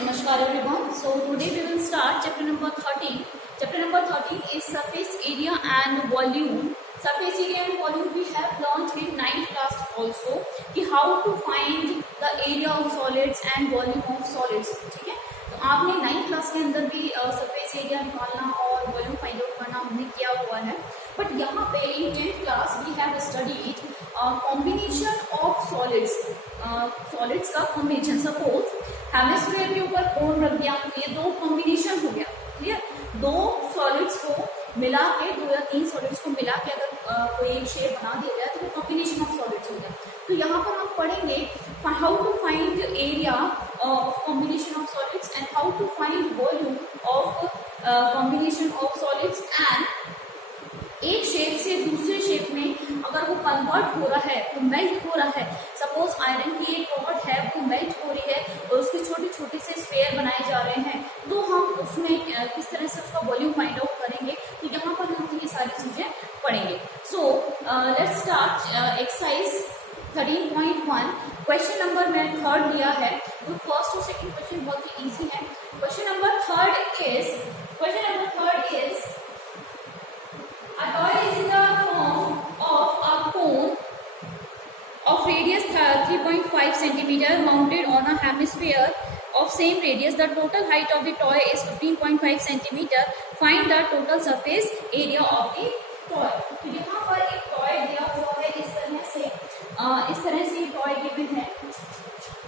Namaskar everyone. So today we will start chapter number 13. Chapter number 13 is surface area and volume. Surface area and volume we have learned in 9th class also कि how to find the area of solids and volume of solids. ठीक है, तो आपने 9th class के अंदर भी surface area निकालना और वॉल्यूम फाइंड आउट करना हमने किया हुआ है. बट यहाँ पे in 10th class we have studied combination of solids. Solids का कॉम्बिनेशन. सपोज हेमिस्फीयर के ऊपर कोन रख दिया, ये दो कॉम्बिनेशन हो गया. क्लियर, दो सॉलिड्स को मिला के, 2 या 3 सॉलिड्स को मिला के अगर कोई एक शेप बना दिया जाए तो वो कॉम्बिनेशन ऑफ सॉलिड्स हो गया. तो यहाँ पर हम पढ़ेंगे how to find area of combination of solids and how to find volume of combination of solids. And एक शेप से दूसरे शेप में अगर वो कन्वर्ट हो रहा है, वो मेल्ट हो रहा है. सपोज आयरन की एक रॉड है, वो मेल्ट हो रही है और उसके छोटे छोटे से स्फीयर बनाए जा रहे हैं, तो हम उसमें किस तरह से उसका वॉल्यूम फाइंड आउट करेंगे. तो यहाँ पर हम ये सारी चीजें पढ़ेंगे. So let's start exercise 13.1. Question number मैं 3rd लिया है, तो फर्स्ट और सेकंड क्वेश्चन बहुत ही ईजी है. Question number 3rd is a toy is in the form of a cone of radius 3.5 centimeter mounted on a hemisphere of same radius. The total height of the toy is 15.5 centimeter. Find the total surface area of the toy. तो यहाँ पर एक toy दिया हुआ है इस तरह से टॉय गिवन है.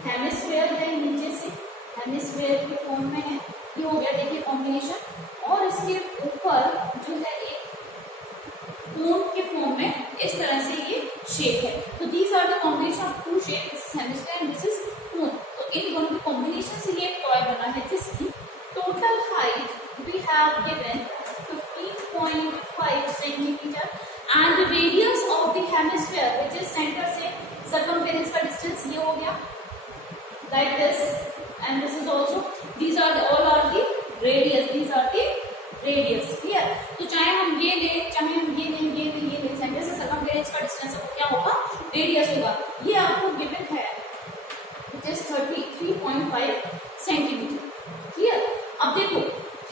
हेमिस्फीयर है, नीचे से हेमिस्फीयर के फॉर्म में है. ये हो गया देखिए कॉम्बिनेशन. और इसके ऊपर जो है एक कोन के फॉर्म में इस तरह से ये शेप है. तो these are the combination of two shape. This is hemisphere and this is cone. तो इन दोनों के कॉम्बिनेशन से ये टॉय बना है जिसकी total height we have given 15.5 centimetre and radius of the hemisphere which is centre से सर्कमफेरेंस का डिस्टेंस ये हो गया like this and this is also. These are all are the radius. These are the radius. Clear. तो चाहे हम ये ले, चाहे हम ये ले, सेंटर से सर्कमफेरेंस का डिस्टेंस क्या होगा, रेडियस होगा. ये आपको गिवन है व्हिच इज 33.5 सेंटीमीटर. क्लियर. अब देखो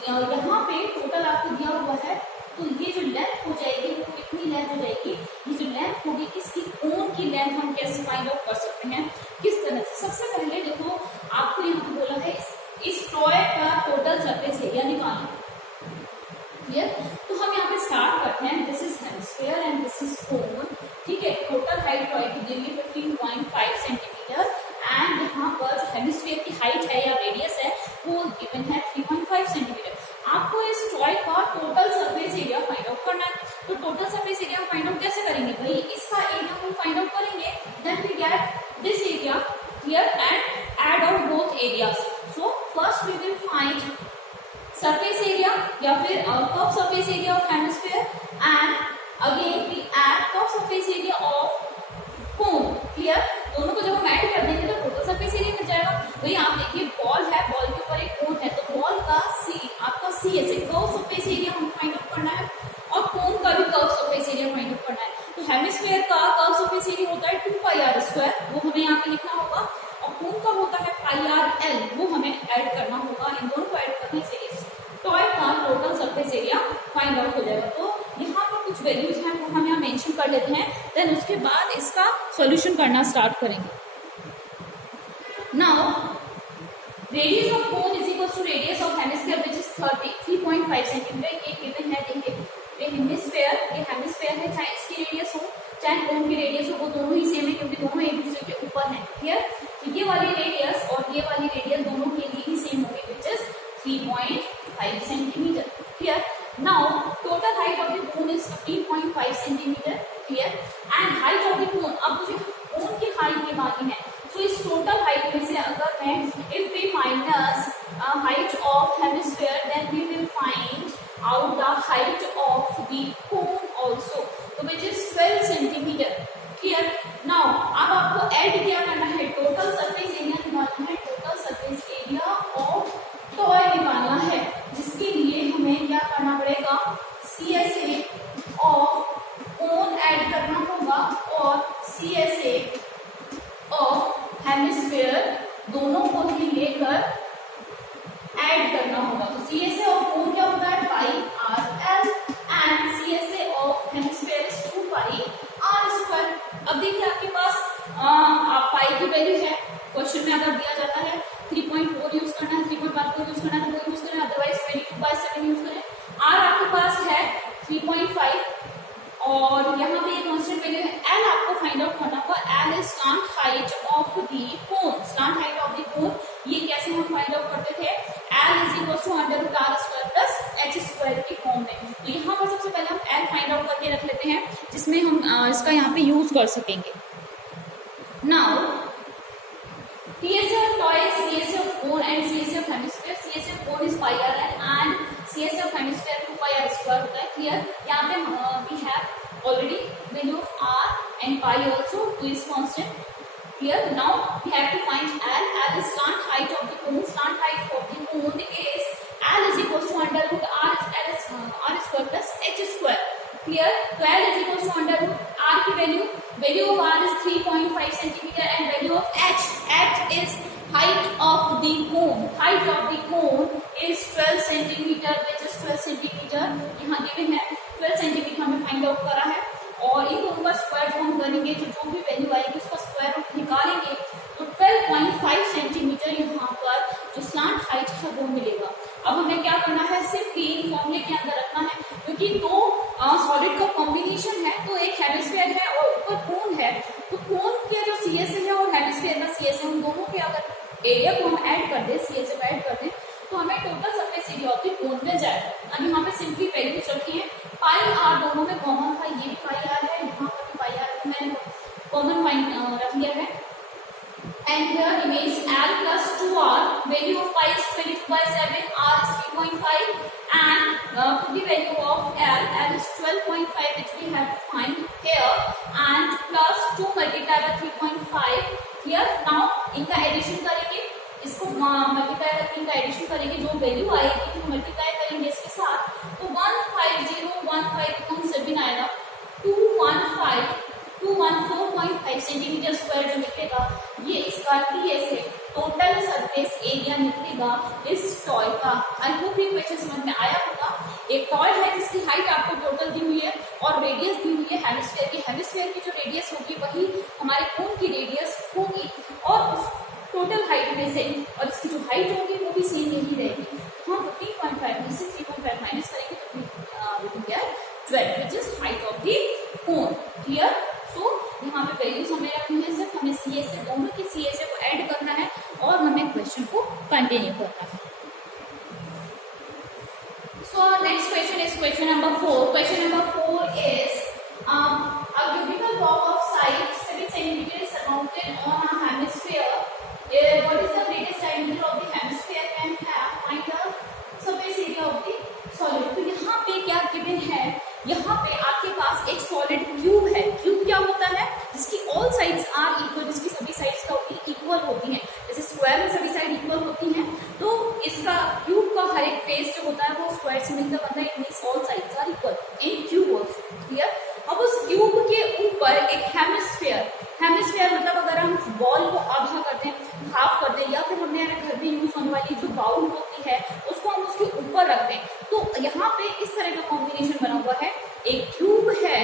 यहाँ पे टोटल आपको दिया हुआ है, तो ये जो लेंथ हो जाएगी वो कितनी लेंथ हो जाएगी. ये जो लेंथ होगी इसकी कोन की लेंथ हम कैसे फाइंड आउट कर सकते हैं, किस तरह से. सबसे पहले देखो आपको यहाँ पे बोला है इस टॉय का टोटल सरफेस एरिया निकालना. क्लियर. तो हम यहाँ पे स्टार्ट करते हैं. This is hemisphere and this is cone. ठीक है. टोटल हाइट टॉय की दी हुई 15.5 सेंटीमीटर एंड यहाँ पर जो हेमिस्फीयर की हाइट है या रेडियस है वो गिवन है 3.5 सेंटीमीटर. आपको इस टॉय का total surface area find out करना है. तो total surface area find out कैसे करेंगे भाई, इसका एरिया हम फाइंड आउट करेंगे, then we get this area. Clear. And add out both areas. So first we will find surface area या फिर curve surface area of hemisphere and again we add curve surface area of cone. Clear. दोनों को जब हम add कर देंगे तो total surface area मिल जाएगा. वही आप देखिए बॉल है, बॉल के ऊपर एक कोन है, तो बॉल का आपका सी ऐसे कर्व सरफेस एरिया हम फाइंड आउट करना है और कोन का भी curve surface area find out करना है. तो हेमिस्फीयर का कर्व सरफेस एरिया होता है 2πr², वो हमें यहाँ पे लिखना होगा, और कोन का होता है πrl, वो हमें ऐड करना होगा. इन दोनों को ऐड करने से इस टॉय का total surface area find out हो जाएगा. तो यहाँ पर कुछ वैल्यूज हैं वो हम यहाँ मेंशन कर लेते हैं, देन उसके बाद इसका सॉल्यूशन करना स्टार्ट करेंगे. Now radius of cone is equal to radius of hemisphere which is 3.5 centimetre. ये गिवन है. देखिए ये हेमिस्फीयर है, चाहे इसकी रेडियस हो चाहे कोन की रेडियस हो, वो दोनों ही सेम है क्योंकि दोनों एक दूसरे के ऊपर हैं. क्लियर. तो ये वाली रेडियस और ये वाली रेडियस दोनों के लिए ही सेम होगी which is 3.5 centimetre. Clear. Now total height of the cone is 15.5 centimetre. Clear. And height of the कोन, अब मुझे कोन की हाइट निकालनी है. सो इस टोटल हाइट में से अगर मैं if we minus height of hemisphere then we will find out the height of the cone also, तो which is 12 centimetre. Clear. Now अब आपको ऐड क्या करना है, टोटल सरफेस एरिया निकालना है. Total surface area of toy निकालना है, जिसके लिए हमें क्या करना पड़ेगा, CSA ऑफ कोन ऐड करना होगा और CSA ऑफ हेमिस्फीयर दोनों को ही लेकर ऐड करना होगा। तो CSA ऑफ कोन क्या होता है, pi r l, and CSA of hemisphere is 2 pi r square. अब देखिए आपके पास पाई की वैल्यू है, क्वेश्चन में अगर दिया जाता है 3.4 यूज करना है, 3.14 यूज करना है तो वो यूज करें, अदरवाइज 22/7 यूज करें। आर आपके पास है 3.5 और यहाँ पे ये कांस्टेंट वैल्यू है। एल आपको फाइंड आउट करना होगा, L is slant height of the cone. Slant height of the cone ये कैसे हम फाइंड आउट करते थे, L is equal to under root R square plus H square के फॉर्म में। तो यहाँ पर सबसे पहले हम एल फाइंड आउट करके रख लेते हैं, जिसमें हम इसका यहाँ पे यूज कर सकेंगे। Now CSA of toys, CSA of cone and CSA of hemisphere. CSA of cone is pi r and CSA of hemisphere 2 pi r square होता है। Clear? यहाँ पे we have already value of r and pi also 2 is constant. Clear? Now we have to find L. L is slant height of the cone. Slant height of the cone is L is equals to under root r square plus h square. Clear? तो L is equals to under root r की value of r is 3.5 centimeter and value of h is height of the cone. Height of the cone is 12 centimeter, which is 12 centimeter यहाँ given है, 12 centimeter हमें find out करा है। और इन दोनों का square जो हम करेंगे, जो भी वैल्यू आएगी उसका स्क्वायर रूट निकालेंगे तो 12.5 सेंटीमीटर यहाँ पर जो स्लांट हाइट है वो मिलेगा। अब हमें क्या करना है, सिर्फ इन फॉर्मूले के अंदर रखना है, क्योंकि दो सॉलिड का कॉम्बिनेशन है, तो एक हेमिस्फीयर है और ऊपर कोन है। तो कोन के जो CSA है और हेमिस्फीयर का CSA, उन दोनों के अगर एरिया को हम ऐड कर दें, CSA को ऐड कर दें, तो हमें total surface area of the cone मिल जाएगा। अब यहाँ पे सिंपली वैल्यूज रखी है, पाई आर दोनों में कॉमन था, ये भी पाई आर है, यहाँ पर भी पाई आर है, मैंने कॉमन फाइंड रख लिया है। And here remains L plus 2R, value of pi is 22/7, R is 3.5, and put the value of L is 12.5, which we have to find here, and plus 2 multiplied by 3.5 here. Now इनका addition करेंगे, इसको multiply करके इनका addition करेंगे, जो value आएगी तो multiply करेंगे इसके साथ, तो 15015 आएगा, 214.5 सेंटीमीटर स्क्वायर जो निकलेगा, ये इसका TS है, टोटल सरफेस एरिया निकलेगा इस टॉय का। आई होप ये क्वेश्चन समझ में आया होगा। एक टॉय है जिसकी हाइट आपको टोटल दी हुई है और रेडियस दी हुई है हेमिस्फीयर की। हेमिस्फीयर की जो रेडियस होगी वही हमारे कोन की रेडियस होगी, और उस टोटल हाइट में से, और इसकी जो हाइट होगी वो भी सेम यही रहेगी। हम 15.5 में से 3.5 माइनस करेंगे तो we will get 12, which is height of the cone. Clear? So यहाँ पे वैल्यूज हमें रखनी है, सिर्फ हमें CSA, दोनों की CSA को ऐड करना है और हमें क्वेश्चन को कंटिन्यू करना है। So next question is question number 4. Question number 4 is a cubical block of size 7 centimeter is surmounted on a hemisphere. What is the greatest diameter of the hemisphere and find the surface area of the solid. तो यहाँ पे क्या given है, यहाँ पे आपके पास एक solid cube है। क्यूब क्या होता है, जिसकी ऑल साइड्स आर इक्वल, जिसकी सभी साइड्स क्या होती है, इक्वल होती हैं। जैसे स्क्वायर में सभी साइड इक्वल होती हैं, तो इसका क्यूब का हर एक फेस जो होता है वो स्क्वायर से मिलकर बनता है। It means all sides are equal in cube also. Clear? अब उस क्यूब के ऊपर एक हेमिस्फीयर, हेमिस्फीयर मतलब अगर हम बॉल को आधा कर दें, हाफ कर दें, या फिर हमने घर में यूज होने वाली जो बाउल होती है उसको हम उसके ऊपर रख दें, तो यहाँ पे इस तरह का कॉम्बिनेशन बना हुआ है। एक क्यूब है,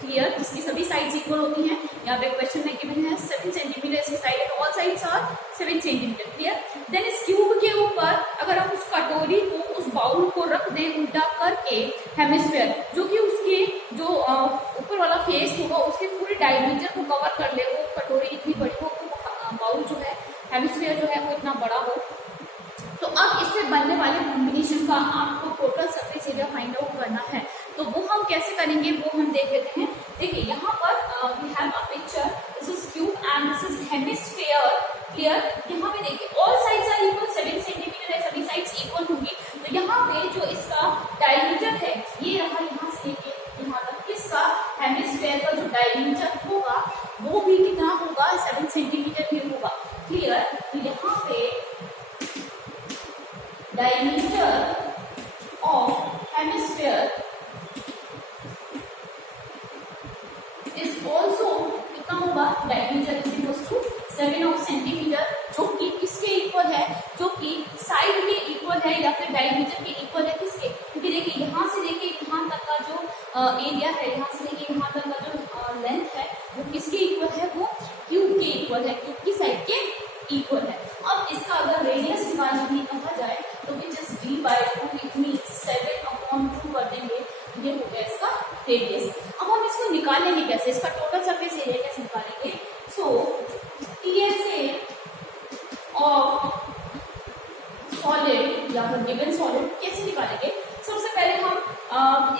क्लियर, जिसकी सभी साइड्स इक्वल होती हैं। यहाँ पे क्वेश्चन में गिवन है 7 सेंटीमीटर इसकी साइड है, तो all sides are 7 centimetre. Clear? Then इस क्यूब के ऊपर अगर हम उस कटोरी को, उस बाउल को रख दें उल्टा करके, हेमिस्फीयर जो कि उसके जो ऊपर वाला फेस होगा उसके पूरे डायमीटर को कवर कर ले, वो कटोरी इतनी बड़ी हो, बाउल जो है, हेमिस्फीयर जो है वो इतना बड़ा हो, तो अब इससे बनने वाले कॉम्बिनेशन का आपको total surface area find out करना है। तो वो हम कैसे करेंगे वो हम देख लेते हैं। देखिए यहाँ पर we have a picture, this is cube and this is hemisphere. Clear? यहाँ पे देखिए all sides are equal, 7 centimetre है, सभी साइड्स इक्वल होंगी। तो यहाँ पे जो इसका डायमीटर है, ये रहा यहाँ से लेके यहाँ तक, इसका हेमिस्फीयर का जो डायमीटर होगा वो भी कितना होगा, 7 सेंटीमीटर ही होगा। क्लियर? तो यहाँ पे diameter of hemisphere is also कितना होगा, diameter is equal to 7 centimetre, जो कि किसके इक्वल है, जो कि साइड के इक्वल है या फिर डायमीटर के इक्वल है किसके, क्योंकि देखिए यहाँ से लेके यहाँ तक का जो एरिया है, यहाँ से लेके यहाँ तक का जो लेंथ है वो किसके इक्वल है, वो क्यूब के इक्वल है, क्यूब की साइड के इक्वल है। अब इसका अगर रेडियस निकालने की कहा जाए तो which is d by 2, it means 7/2 कर देंगे, ये हो गया इसका रेडियस। अब हम इसको निकालेंगे कैसे, इसका टोटल सरफेस एरिया कैसे निकालेंगे। सो TSA ऑफ सॉलिड या फिर गिवन सॉलिड कैसे निकालेंगे। सबसे पहले हम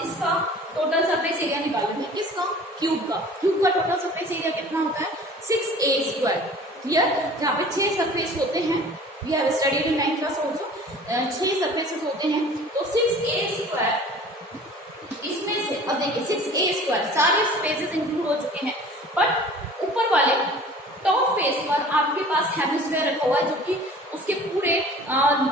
इसका टोटल सरफेस एरिया निकालेंगे, किसका, क्यूब का। क्यूब का टोटल सरफेस एरिया कितना होता है, 6a²। क्लियर, जहाँ पे 6 सरफेस होते हैं, we have studied in 9th class also, 6 surfaces होते हैं, तो 6a²। इसमें से अब देखिए 6a² सारे स्पेसेस इंक्लूड हो चुके हैं, बट ऊपर वाले टॉप फेस पर आपके पास हेमिस्फीयर रखा हुआ है जो कि उसके पूरे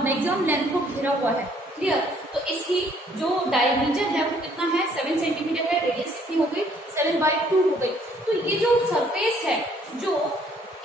मैक्सिमम लेंथ को घेरा हुआ है। क्लियर, तो इसकी जो डायमीटर है वो कितना है, 7 सेंटीमीटर है, रेडियस कितनी हो गई, 7/2 हो गई। तो ये जो सरफेस है, जो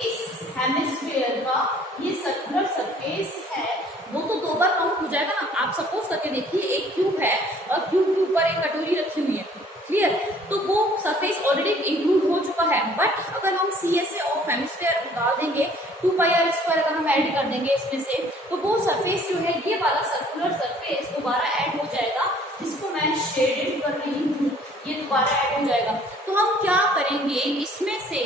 इस हेमिस्फीयर का ये सर्कुलर सरफेस है, वो तो 2 बार काउंट हो जाएगा ना। आप सपोज करके देखिए एक क्यूब है और क्यूब के ऊपर एक कटोरी रखी हुई है। क्लियर, तो वो सरफेस ऑलरेडी इंक्लूड हो चुका है, बट अगर हम CSA ऑफ हेमिस्फीयर निकाल देंगे 2πr² अगर हम ऐड कर देंगे इसमें से, तो वो सरफेस जो है, ये वाला सर्कुलर सरफेस दोबारा ऐड हो जाएगा, जिसको मैं शेडेड कर रही हूँ, ये दोबारा ऐड हो जाएगा। तो हम क्या करेंगे, इसमें से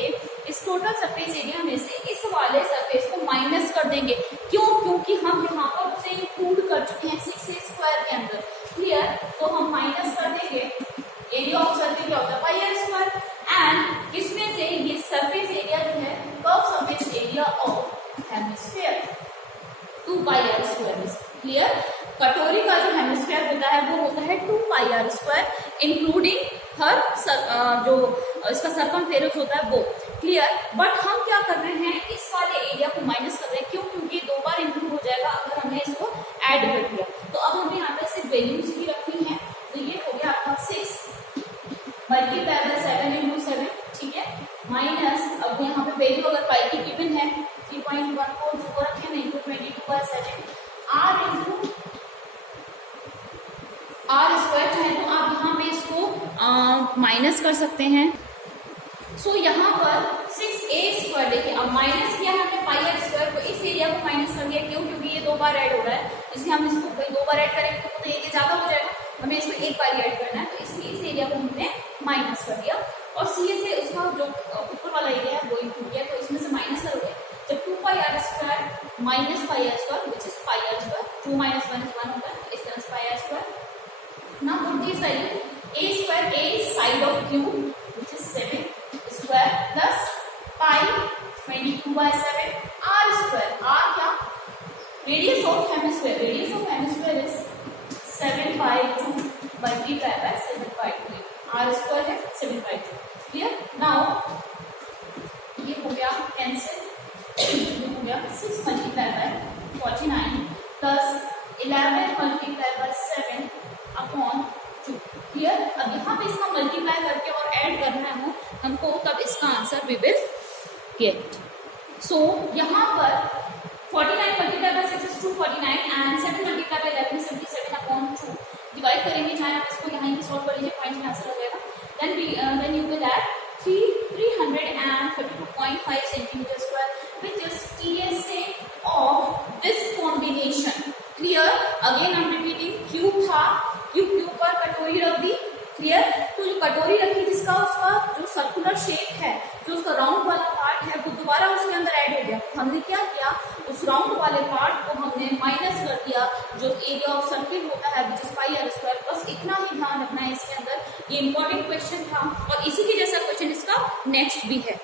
इस टोटल सरफेस एरिया में से इस वाले सरफेस को माइनस कर देंगे। क्यों, क्योंकि हम यहाँ पर उसे इंक्लूड कर चुके हैं 6a² के अंदर। क्लियर, तो हम माइनस कर देंगे, एरिया ऑफ सर्कल क्या होता है, πr², एंड इसमें से ये सरफेस एरिया जो है, curve surface area of hemisphere 2πr²। Clear, कटोरी का जो हेमिस्फीयर होता है वो होता है 2πr², इंक्लूडिंग हर जो इसका सरकमफेरेंस होता है वो। क्लियर, बट हम क्या कर रहे हैं, इस वाले एरिया को माइनस कर रहे हैं। क्यों, क्योंकि 2 बार इंक्लूड हो जाएगा अगर हमने इसको ऐड कर दिया। तो अब हमें यहाँ पे सिर्फ वैल्यूज ही रखनी है, तो ये हो गया आपका 6 मल्टीप्लाई बाय 7 × 7, ठीक है, माइनस, अब यहाँ पे वैल्यू अगर पाई की गिवन है 3.14 जो रखे हैं, इंटू 22/7 r² चाहे तो आप यहाँ पे इसको माइनस कर सकते हैं। सो यहाँ पर 6a² देखिए, अब माइनस किया हमने πr², तो इस एरिया को माइनस कर दिया। क्यों, क्योंकि ये 2 बार ऐड हो रहा है, इसलिए हम इसको 2 बार ऐड करेंगे तो एरिया ज्यादा हो जाएगा, हमें इसको 1 बार ऐड करना है, तो इसलिए इस एरिया को हमने माइनस कर दिया। और CSA उसका जो ऊपर वाला एरिया है वो इंक्लूड किया, तो इसमें से माइनस करोगे तो 2πr² minus πr² which is πr², 2 - 1 is 1 होता है, इस तरह से πr²। Now put this value, a² a is side of cube which is 7² plus pi 22/7 r², r क्या, radius of hemisphere, radius of hemisphere is 7/2 multiplied by 7/2, r² है 7/2। Clear, now ये हो गया कैंसिल, ये हो गया 6 multiplied by 49 plus 11 multiplied by 7 upon 2। Clear, अब यहाँ पे इसका मल्टीप्लाई करके और ऐड करना है हमको, तब इसका आंसर वी विल गेट। सो यहाँ पर 49 multiply by 6 is 249 and 7 multiply by 11 is 77 upon 2। Divide करेंगे, चाहे आप इसको यहाँ ही सॉल्व कर लीजिए, पॉइंट में आंसर आ जाएगा। Then you will add 332.5 cm², which is TSA of this combination। Clear, again I am repeating, cube था, क्यूब के ऊपर कटोरी रख दी। क्लियर, तो जो कटोरी रखी जिसका उसका जो सर्कुलर शेप है, जो उसका राउंड वाला पार्ट है, वो दोबारा उसके अंदर ऐड हो गया। हमने क्या किया, उस राउंड वाले पार्ट को हमने माइनस कर दिया, जो एरिया ऑफ सर्किल होता है विच इज πr²। बस इतना ही ध्यान रखना है इसके अंदर, ये इंपॉर्टेंट क्वेश्चन था और इसी के जैसा क्वेश्चन इसका नेक्स्ट भी है।